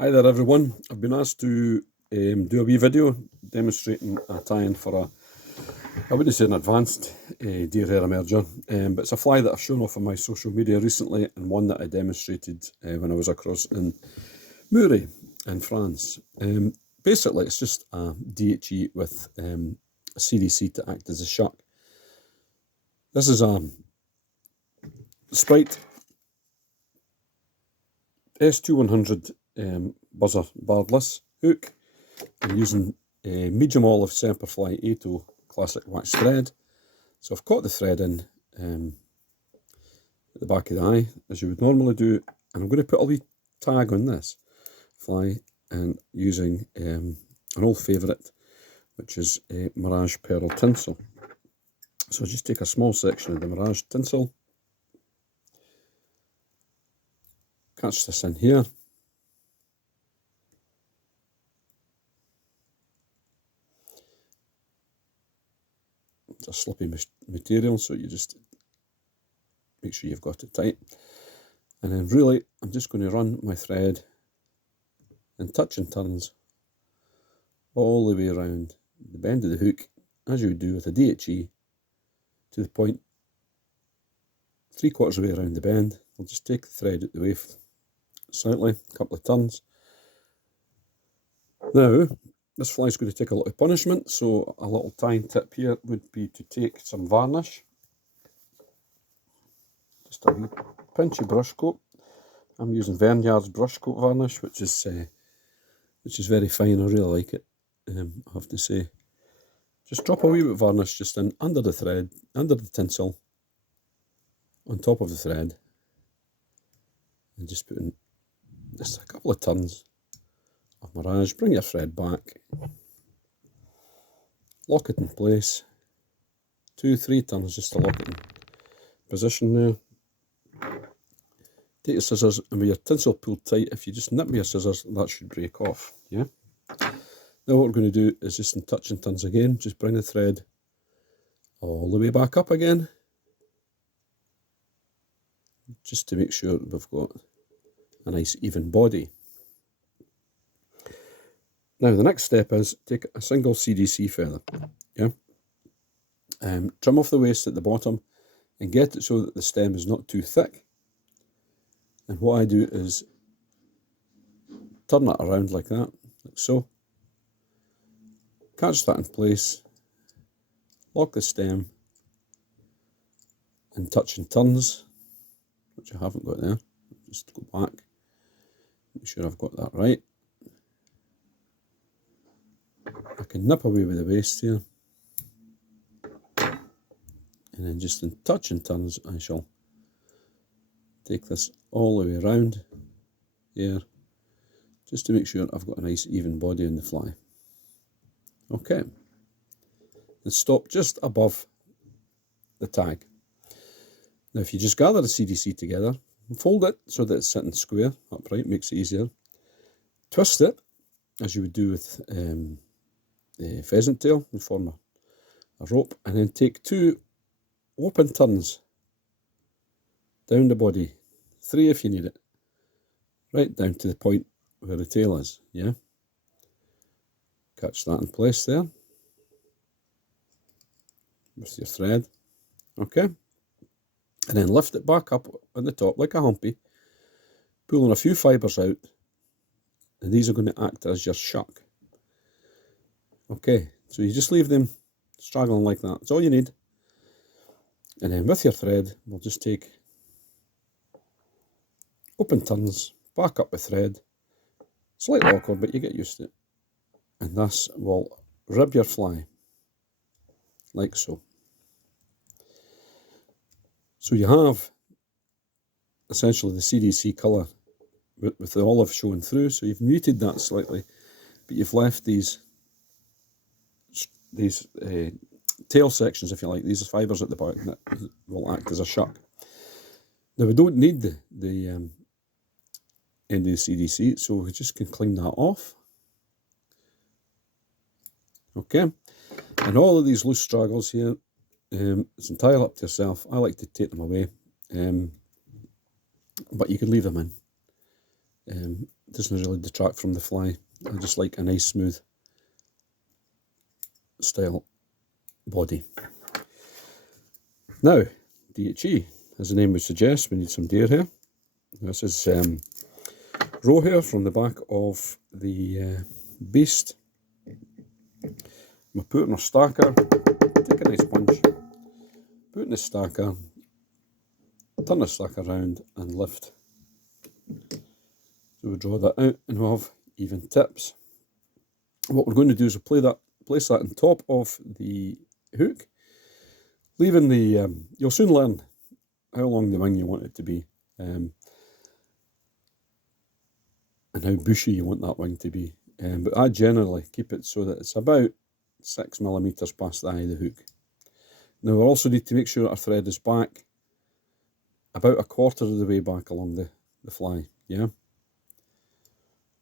Hi there everyone, I've been asked to do a wee video demonstrating a tie-in for I wouldn't say an advanced deer hair emerger, but it's a fly that I've shown off on my social media recently and one that I demonstrated when I was across in Murray in France. Basically it's just a DHE with a CDC to act as a shuck. This is a Sprite S2100 buzzer bardless hook. I'm using medium olive Semperfli 8 classic wax thread. So I've caught the thread in at the back of the eye, as you would normally do, and I'm going to put a wee tag on this fly and using an old favourite, which is a Mirage Pearl tinsel. So I'll just take a small section of the Mirage tinsel, catch this in here. It's a slippy material, so you just make sure you've got it tight. And then really, I'm just going to run my thread in touch and turns all the way around the bend of the hook, as you would do with a DHE, to the point 3/4 of the way around the bend. I'll just take the thread out the way slightly, a couple of turns. Now, this fly is going to take a lot of punishment, so a little tying tip here would be to take some varnish, just a wee pinch of brush coat. I'm using Vernyard's brush coat varnish, which is very fine. I really like it, I have to say. Just drop a wee bit of varnish just in under the thread, under the tinsel, on top of the thread, and just put in just a couple of turns of Mirage. Bring your thread back, lock it in place, 2-3 turns just to lock it in position there. Take your scissors, and with your tinsel pulled tight, if you just nip with your scissors, that should break off, yeah? Now what we're going to do is just in touch and turns again, just bring the thread all the way back up again, just to make sure we've got a nice even body. Now the next step is take a single CDC feather, yeah? Trim off the waste at the bottom and get it so that the stem is not too thick. And what I do is turn it around like that, like so. Catch that in place, lock the stem, and touch and turns, which I haven't got there. Just go back, make sure I've got that right. I can nip away with the waste here, and then just in touch and turns I shall take this all the way around here, just to make sure I've got a nice even body on the fly. Okay, and stop just above the tag. Now if you just gather the CDC together, fold it so that it's sitting square, upright, makes it easier. Twist it, as you would do with the pheasant tail, and form a rope, and then take 2 open turns down the body, 3 if you need it, right down to the point where the tail is, yeah? Catch that in place there with your thread, okay? And then lift it back up on the top like a humpy, pulling a few fibres out, and these are going to act as your shuck. Okay, so you just leave them straggling like that, that's all you need. And then with your thread, we'll just take open turns, back up the thread, slightly awkward, but you get used to it. And this will rib your fly, like so. So you have essentially the CDC colour with the olive showing through, so you've muted that slightly, but you've left these tail sections, if you like, these fibres at the back that will act as a shuck. Now we don't need the end of the CDC, so we just can clean that off. Okay, and all of these loose straggles here, it's entirely up to yourself. I like to take them away, but you can leave them in. doesn't really detract from the fly. I just like a nice smooth style body. Now, DHE, as the name would suggest, we need some deer hair. This is roe hair from the back of the beast. We put it in our stacker, take a nice punch, put it in the stacker, turn the stacker around and lift. So we draw that out and we'll have even tips. What we're going to do is we'll place that on top of the hook, leaving the, you'll soon learn how long the wing you want it to be, and how bushy you want that wing to be. But I generally keep it so that it's about 6mm past the eye of the hook. Now we also need to make sure our thread is back about 1/4 of the way back along the fly, yeah?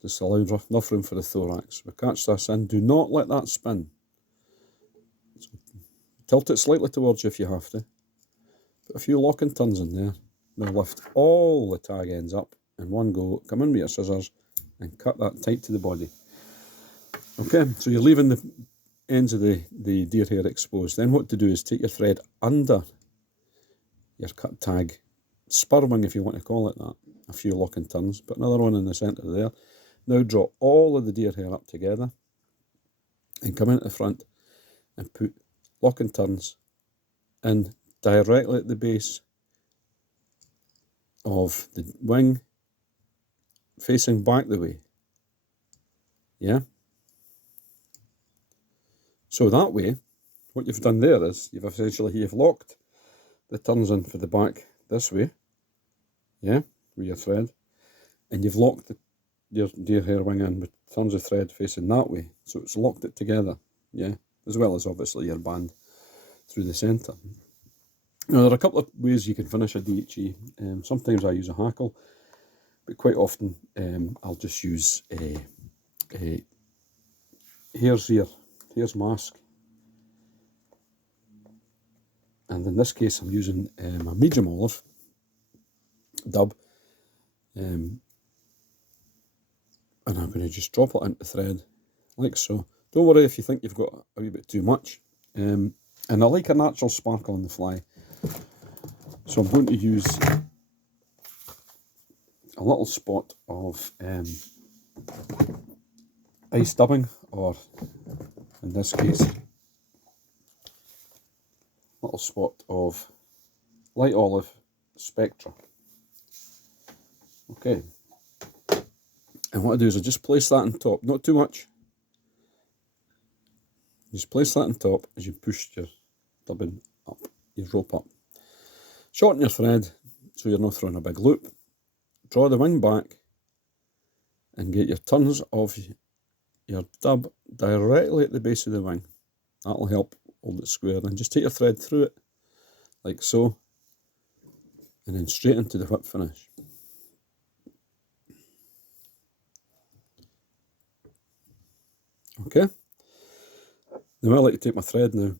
Just allow enough room for the thorax. We catch this in, do not let that spin. So tilt it slightly towards you if you have to. Put a few lock and turns in there. Now lift all the tag ends up in one go, come in with your scissors and cut that tight to the body. Okay, so you're leaving the ends of the deer hair exposed. Then what to do is take your thread under your cut tag, spur wing if you want to call it that, a few lock and turns, put another one in the centre there. Now draw all of the deer hair up together and come in at the front and put lock and turns in directly at the base of the wing, facing back the way, yeah? So that way, what you've done there is, you've locked the turns in for the back this way, yeah, with your thread, and you've locked your deer hair wing in with turns of thread facing that way, so it's locked it together, yeah, as well as obviously your band through the centre. Now there are a couple of ways you can finish a DHE. Sometimes I use a hackle, but quite often I'll just use a hare's mask, and in this case I'm using a medium olive dub, and I'm going to just drop it into the thread like so. Don't worry if you think you've got a wee bit too much, and I like a natural sparkle on the fly, so I'm going to use a little spot of ice dubbing, or in this case a little spot of light olive Spectra. Okay, and what I do is I just place that on top, not too much. Just place that on top as you push your dubbing up, your rope up. Shorten your thread so you're not throwing a big loop. Draw the wing back and get your turns of your dub directly at the base of the wing. That'll help hold it square. Then just take your thread through it like so, and then straight into the whip finish. Okay, now I like to take my thread now,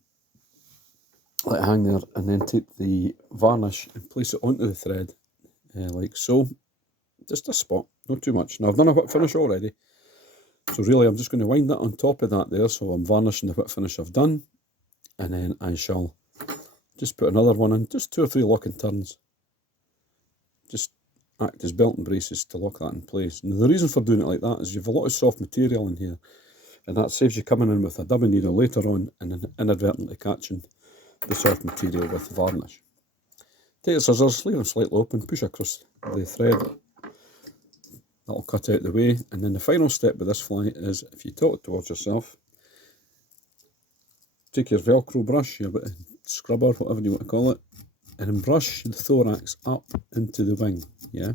let it hang there, and then take the varnish and place it onto the thread like so. Just a spot, not too much. Now I've done a whip finish already, so really I'm just going to wind that on top of that there, so I'm varnishing the whip finish I've done, and then I shall just put another one in, just 2 or 3 lock and turns, just act as belt and braces to lock that in place. Now the reason for doing it like that is you have a lot of soft material in here, and that saves you coming in with a dubbing needle later on and then inadvertently catching the soft material with varnish. Take the scissors, leave them slightly open, push across the thread, that'll cut out the way, and then the final step with this fly is, if you tilt it towards yourself, take your Velcro brush, your bit of scrubber, whatever you want to call it, and then brush the thorax up into the wing, yeah?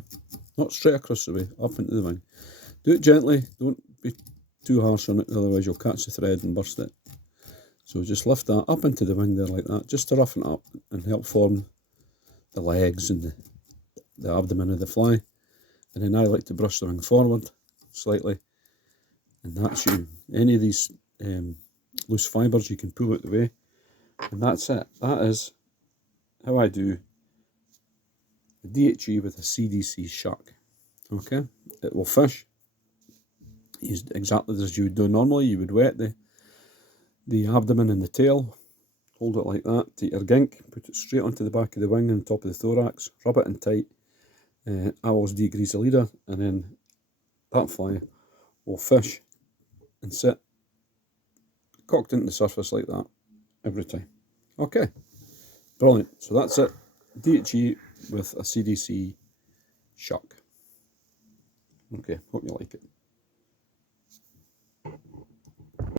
Not straight across the way, up into the wing. Do it gently, don't be too harsh on it, otherwise you'll catch the thread and burst it. So just lift that up into the wing there like that, just to roughen it up and help form the legs and the abdomen of the fly. And then I like to brush the wing forward slightly, and that's you. Any of these loose fibres you can pull out the way, and that's it. That is how I do the DHE with a CDC shark. Okay, it will fish Used exactly as you would do normally. You would wet the abdomen and the tail, hold it like that, take your gink, put it straight onto the back of the wing and top of the thorax, rub it in tight. I always degrease the leader, and then that fly will fish and sit cocked into the surface like that every time. Okay, brilliant. So that's it. DHE with a CDC shuck. Okay, hope you like it.